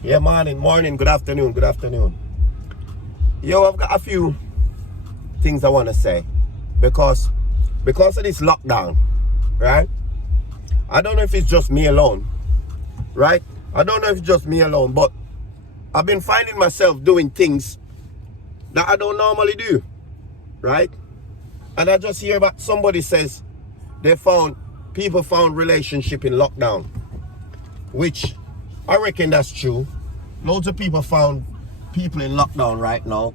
Yeah, morning, good afternoon. Yo, I've got a few things I want to say because of this lockdown, right? I don't know if it's just me alone, right? I don't know if it's just me alone, but I've been finding myself doing things that I don't normally do, right? And I just hear about somebody says people found relationship in lockdown, which I reckon that's true. Loads of people found people in lockdown right now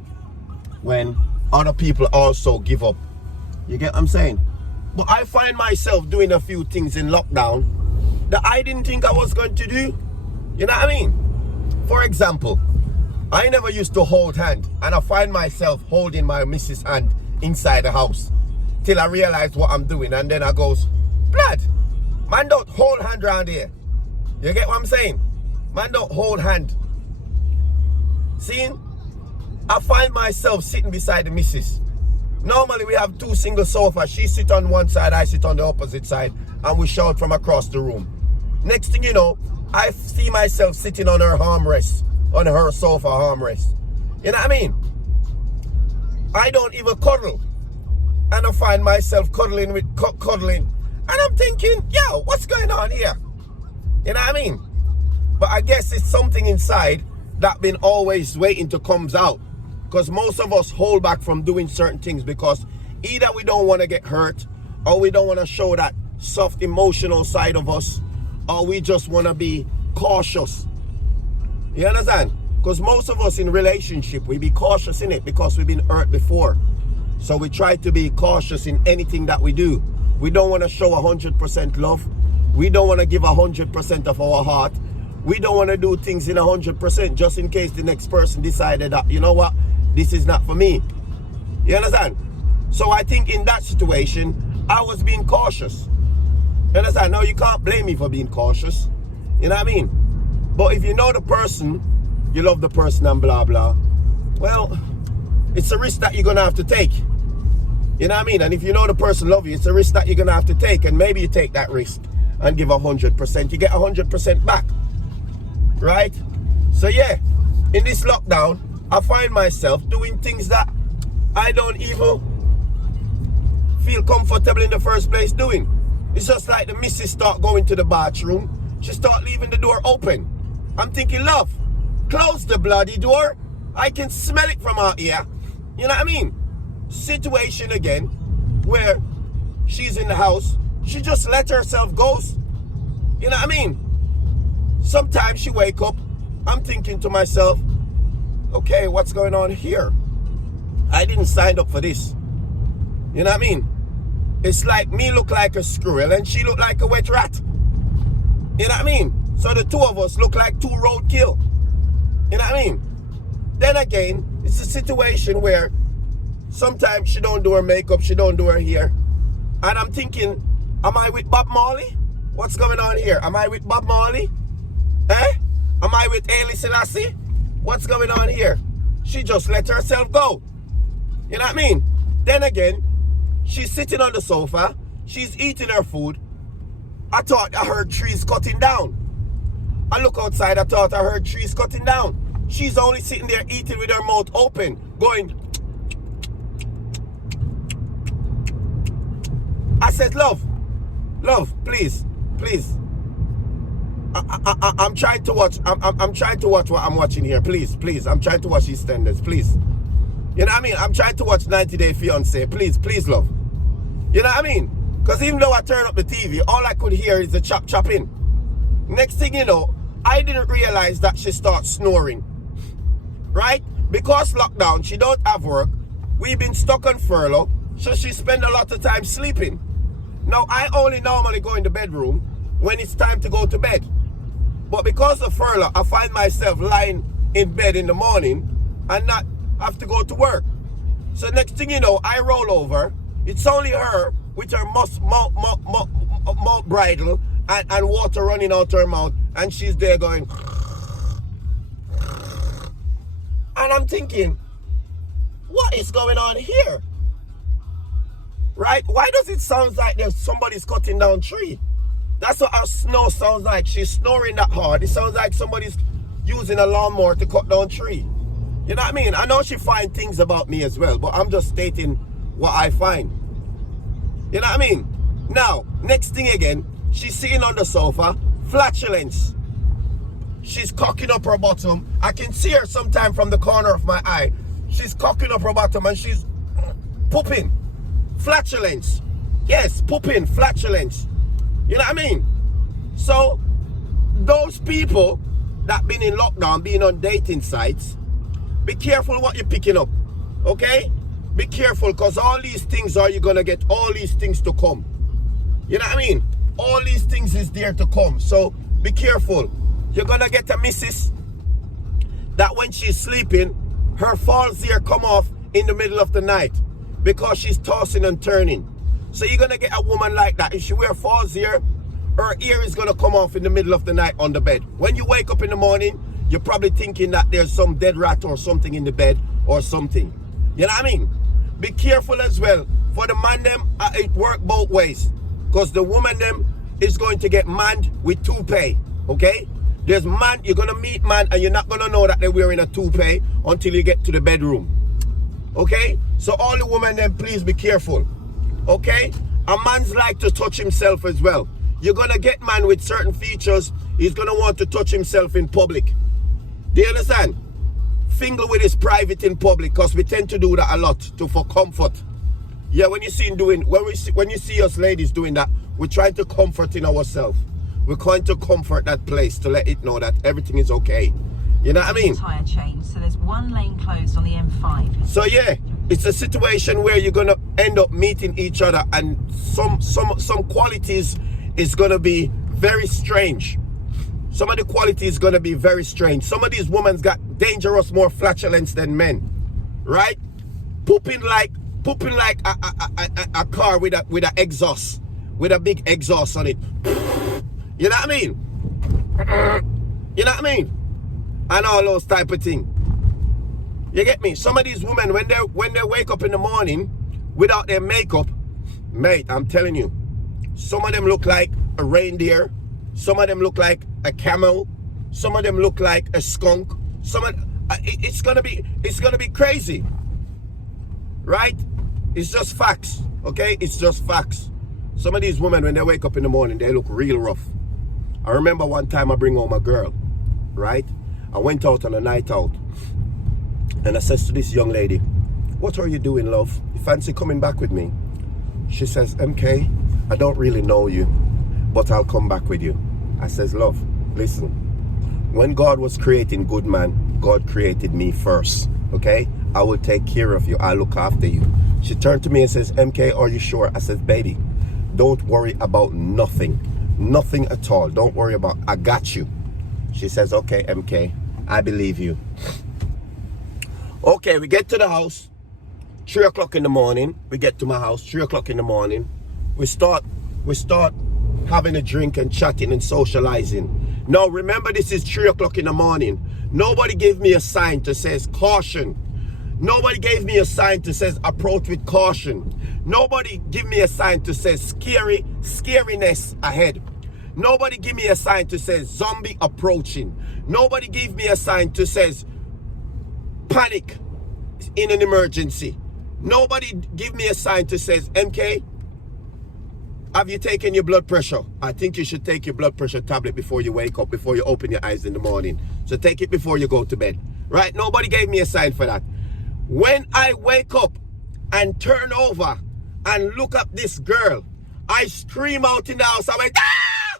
when other people also give up. You get what I'm saying? But I find myself doing a few things in lockdown that I didn't think I was going to do. You know what I mean? For example, I never used to hold hand, and I find myself holding my missus' hand inside the house till I realize what I'm doing, and then I goes, blood, man, don't hold hand around here. You get what I'm saying? Man, don't hold hand. Seeing? I find myself sitting beside the missus. Normally we have two single sofas. She sit on one side, I sit on the opposite side, and we shout from across the room. Next thing you know, I see myself sitting on her armrest, on her sofa armrest. You know what I mean? I don't even cuddle. And I find myself cuddling. And I'm thinking, yo, what's going on here? You know what I mean? But I guess it's something inside that been always waiting to comes out. Because most of us hold back from doing certain things because either we don't want to get hurt, or we don't want to show that soft emotional side of us, or we just want to be cautious. You understand? Because most of us in relationship, we be cautious in it because we've been hurt before. So we try to be cautious in anything that we do. We don't want to show 100% love. We don't want to give 100% of our heart. We don't want to do things in 100% just in case the next person decided that, you know what, this is not for me. You understand? So I think in that situation, I was being cautious. You understand? Now you can't blame me for being cautious. You know what I mean? But if you know the person, you love the person and blah, blah, well, it's a risk that you're going to have to take. You know what I mean? And if you know the person loves you, it's a risk that you're going to have to take. And maybe you take that risk and give 100%. You get 100% back. Right? So yeah, in this lockdown, I find myself doing things that I don't even feel comfortable in the first place doing. It's just like the missus start going to the bathroom. She start leaving the door open. I'm thinking, love, close the bloody door. I can smell it from out here. You know what I mean? Situation again where she's in the house. She just let herself go. You know what I mean? Sometimes she wake up, I'm thinking to myself, okay, what's going on here? I didn't sign up for this. You know what I mean? It's like me look like a squirrel and she look like a wet rat. You know what I mean? So the two of us look like two roadkill. You know what I mean? Then again, it's a situation where sometimes she don't do her makeup, she don't do her hair. And I'm thinking, am I with Bob Marley? What's going on here? Am I with Bob Marley? Eh? Am I with Haile Selassie? What's going on here? She just let herself go. You know what I mean? Then again, she's sitting on the sofa. She's eating her food. I thought I heard trees cutting down. I look outside. I thought I heard trees cutting down. She's only sitting there eating with her mouth open, going. I said, love, please. I'm trying to watch. I'm trying to watch what I'm watching here. Please. I'm trying to watch EastEnders. Please. You know what I mean? I'm trying to watch 90 Day Fiancé. Please, love. You know what I mean? Because even though I turn up the TV, all I could hear is the chopping. Next thing you know, I didn't realize that she starts snoring. Right? Because lockdown, she don't have work. We've been stuck on furlough, so she spend a lot of time sleeping. Now, I only normally go in the bedroom when it's time to go to bed. But because of furlough, I find myself lying in bed in the morning and not have to go to work. So next thing you know, I roll over. It's only her with her mouth bridle and water running out her mouth. And she's there going. And I'm thinking, what is going on here? Right? Why does it sound like there's somebody's cutting down tree? That's what our snow sounds like. She's snoring that hard. It sounds like somebody's using a lawnmower to cut down tree. You know what I mean? I know she find things about me as well, but I'm just stating what I find. You know what I mean? Now, next thing again, she's sitting on the sofa, flatulence. She's cocking up her bottom. I can see her sometime from the corner of my eye. She's cocking up her bottom and she's pooping. Flatulence. Yes, pooping, flatulence. You know what I mean? So, those people that been in lockdown, being on dating sites, be careful what you're picking up, okay? Be careful, because all these things you're going to get all these things to come. You know what I mean? All these things is there to come. So, be careful. You're going to get a missus that when she's sleeping, her falls ear come off in the middle of the night because she's tossing and turning. So you're going to get a woman like that. If she wear falls ear, her ear is going to come off in the middle of the night on the bed. When you wake up in the morning, you're probably thinking that there's some dead rat or something in the bed or something. You know what I mean? Be careful as well. For the man them, it work both ways. Because the woman them is going to get manned with toupee. Okay? There's man, you're going to meet man and you're not going to know that they're wearing a toupee until you get to the bedroom. Okay? So all the women them, please be careful. Okay? A man's like to touch himself as well. You're going to get man with certain features. He's going to want to touch himself in public. Do you understand? Finger with his private in public, because we tend to do that a lot for comfort. Yeah, when you see us ladies doing that, we're trying to comfort in ourselves. We're going to comfort that place to let it know that everything is okay. You know what I mean? Tire change, so there's one lane closed on the M5. So yeah, it's a situation where you're gonna end up meeting each other, and some qualities is gonna be very strange. Some of the quality is going to be very strange. Some of these women got dangerous more flatulence than men, right? Pooping like a car with a exhaust, with a big exhaust on it. You know what I mean? You know what I mean? And all those type of thing. You get me? Some of these women, when they wake up in the morning without their makeup, mate, I'm telling you, some of them look like a reindeer. Some of them look like a camel. Some of them look like a skunk. It's gonna be crazy, right? It's just facts, okay? It's just facts. Some of these women, when they wake up in the morning, they look real rough. I remember one time I bring home a girl, right? I went out on a night out, and I says to this young lady, "What are you doing, love? You fancy coming back with me?" She says, "MK, I don't really know you, but I'll come back with you." I says, "Love, listen, when God was creating good man, God created me first, okay? I will take care of you. I'll look after you." She turned to me and says, "MK, are you sure?" I said, "Baby, don't worry about nothing. Nothing at all. Don't worry about, I got you." She says, "Okay, MK, I believe you." Okay, we get to the house, 3 o'clock in the morning. We get to my house, 3 o'clock in the morning. We start having a drink and chatting and socializing. Now, remember, this is 3 o'clock in the morning. Nobody gave me a sign to says caution. Nobody gave me a sign to says approach with caution. Nobody give me a sign to says scariness ahead. Nobody give me a sign to says zombie approaching. Nobody gave me a sign to says panic in an emergency. Nobody give me a sign to says, "MK, have you taken your blood pressure? I think you should take your blood pressure tablet before you wake up, before you open your eyes in the morning. So take it before you go to bed." Right? Nobody gave me a sign for that. When I wake up and turn over and look at this girl, I scream out in the house. I went, "Ah!"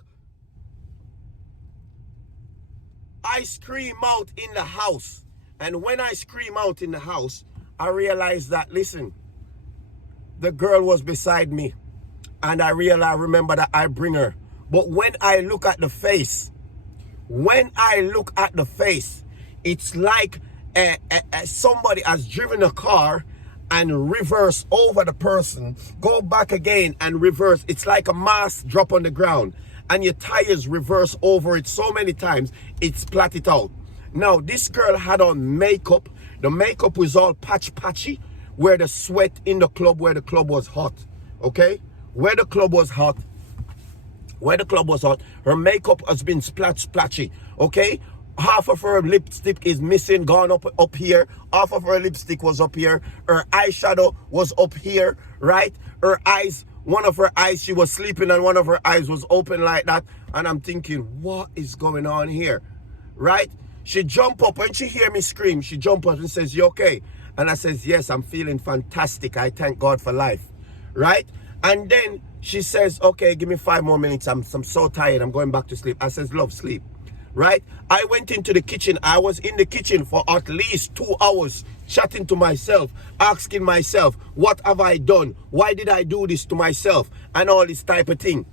I scream out in the house. And when I scream out in the house, I realized that, listen, the girl was beside me. And I remember that I bring her. But when I look at the face, it's like somebody has driven a car and reverse over the person, go back again and reverse. It's like a mass drop on the ground, and your tires reverse over it so many times, it splat it out. Now, this girl had on makeup. The makeup was all patchy, where the sweat in the club, where the club was hot, okay? Where the club was hot, her makeup has been splatchy, okay? Half of her lipstick is missing, gone up here. Half of her lipstick was up here. Her eyeshadow was up here, right? Her eyes, one of her eyes, she was sleeping and one of her eyes was open like that. And I'm thinking, what is going on here, right? She jump up, when she hear me scream, she jump up and says, you okay? And I says, yes, I'm feeling fantastic. I thank God for life, right? And then she says, okay, give me 5 more minutes. I'm so tired. I'm going back to sleep. I says, love, sleep. Right? I went into the kitchen. I was in the kitchen for at least 2 hours, chatting to myself, asking myself, what have I done? Why did I do this to myself? And all this type of thing.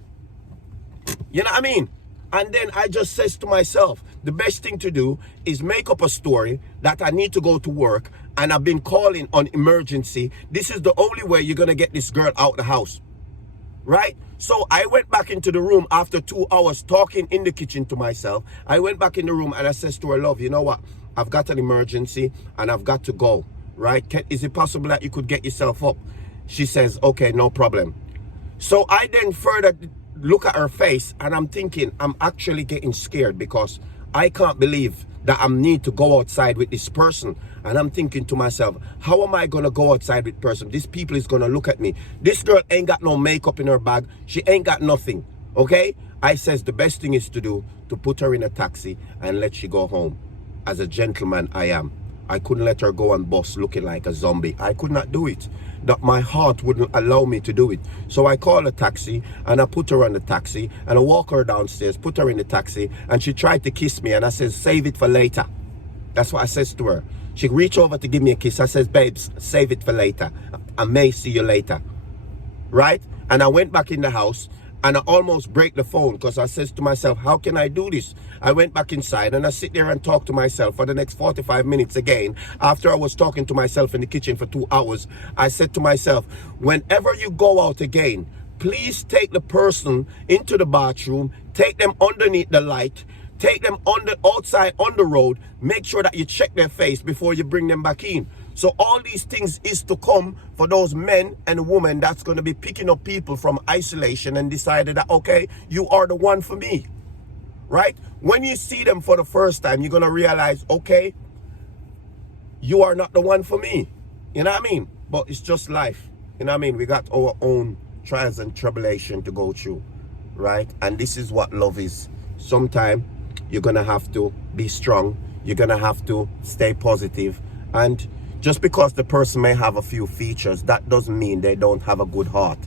You know what I mean? And then I just says to myself, the best thing to do is make up a story that I need to go to work and I've been calling on emergency. This is the only way you're going to get this girl out the house. Right? So I went back into the room after 2 hours talking in the kitchen to myself. I went back in the room and I says to her, love, you know what? I've got an emergency and I've got to go. Right? Is it possible that you could get yourself up? She says, okay, no problem. So I then further look at her face and I'm thinking, I'm actually getting scared because I can't believe that I need to go outside with this person. And I'm thinking to myself, how am I going to go outside with person? This people is going to look at me. This girl ain't got no makeup in her bag. She ain't got nothing. Okay? I says the best thing is to do, to put her in a taxi and let she go home. As a gentleman I am. I couldn't let her go on bus looking like a zombie. I could not do it. That my heart wouldn't allow me to do it. So I call a taxi and I put her on the taxi and I walk her downstairs, put her in the taxi, and she tried to kiss me and I says, save it for later. That's what I says to her. She reached over to give me a kiss. I says, babes, save it for later. I may see you later. Right? And I went back in the house and I almost break the phone because I says to myself, how can I do this? I went back inside and I sit there and talk to myself for the next 45 minutes again. After I was talking to myself in the kitchen for 2 hours, I said to myself, whenever you go out again, please take the person into the bathroom, take them underneath the light, take them outside on the road, make sure that you check their face before you bring them back in. So all these things is to come for those men and women that's going to be picking up people from isolation and decided that, okay, you are the one for me, right? When you see them for the first time, you're going to realize, okay, you are not the one for me. You know what I mean? But it's just life. You know what I mean? We got our own trials and tribulation to go through, right? And this is what love is. Sometimes you're going to have to be strong. You're going to have to stay positive. And just because the person may have a few features, that doesn't mean they don't have a good heart.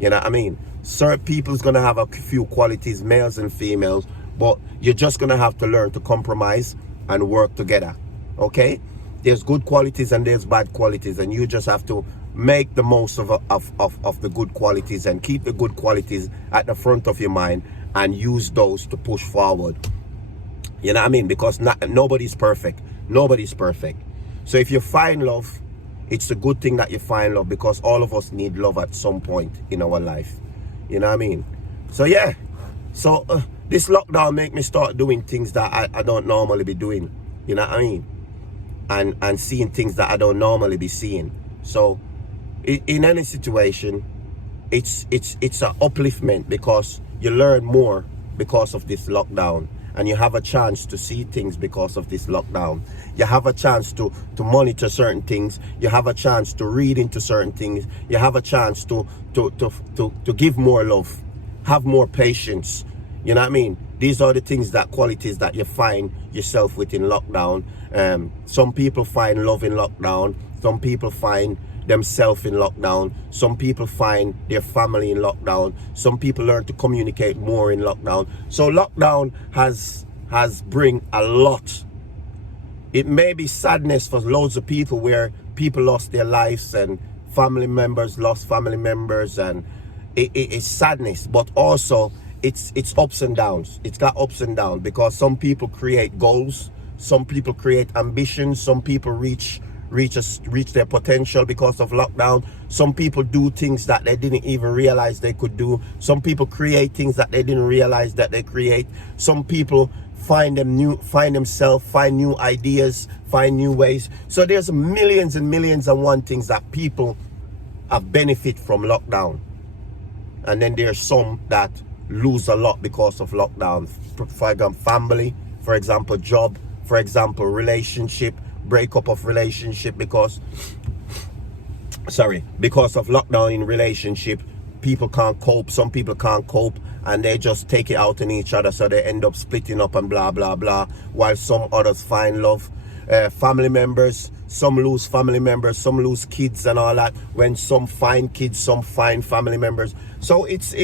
You know what I mean? Certain people's going to have a few qualities, males and females, but you're just going to have to learn to compromise and work together. Okay? There's good qualities and there's bad qualities, and you just have to make the most of the good qualities and keep the good qualities at the front of your mind and use those to push forward. You know what I mean? Because nobody's perfect. Nobody's perfect. So if you find love, it's a good thing that you find love, because all of us need love at some point in our life. You know what I mean? So yeah. So this lockdown make me start doing things that I don't normally be doing. You know what I mean? And seeing things that I don't normally be seeing. So in any situation, it's an upliftment, because you learn more because of this lockdown. And you have a chance to see things because of this lockdown. You have a chance to monitor certain things. You have a chance to read into certain things. You have a chance to give more love, have more patience. You know what I mean? These are the things, that qualities that you find yourself with in lockdown. Some people find love in lockdown. Some people find themselves in lockdown. Some people find their family in lockdown. Some people learn to communicate more in lockdown. So lockdown has bring a lot. It may be sadness for loads of people, where people lost their lives and family members lost family members, and it's sadness, but also it's ups and downs. It's got ups and downs, because some people create goals, some people create ambitions, some people reach their potential because of lockdown. Some people do things that they didn't even realize they could do. Some people create things that they didn't realize that they create. Some people find themselves, find new ideas, find new ways. So there's millions and millions and one things that people have benefit from lockdown. And then there's some that lose a lot because of lockdown. For example, for example, job, for example, relationship, breakup of relationship because of lockdown in relationship. People can't cope, some people can't cope, and they just take it out on each other, so they end up splitting up and blah blah blah, while some others find love. Family members, some lose family members, some lose kids and all that, when some find kids, some find family members. So it's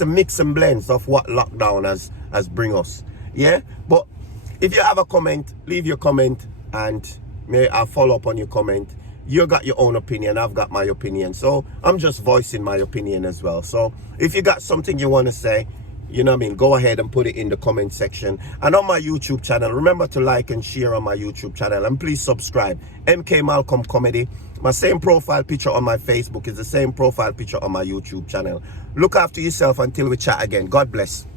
a mix and blends of what lockdown has bring us. Yeah, but if you have a comment, leave your comment and may I follow up on your comment. You got your own opinion, I've got my opinion, so I'm just voicing my opinion as well. So if you got something you want to say, you know what I mean, go ahead and put it in the comment section. And on my YouTube channel, remember to like and share on my YouTube channel, and please subscribe. MK Malcolm Comedy. My same profile picture on my Facebook is the same profile picture on my YouTube channel. Look after yourself until we chat again. God bless.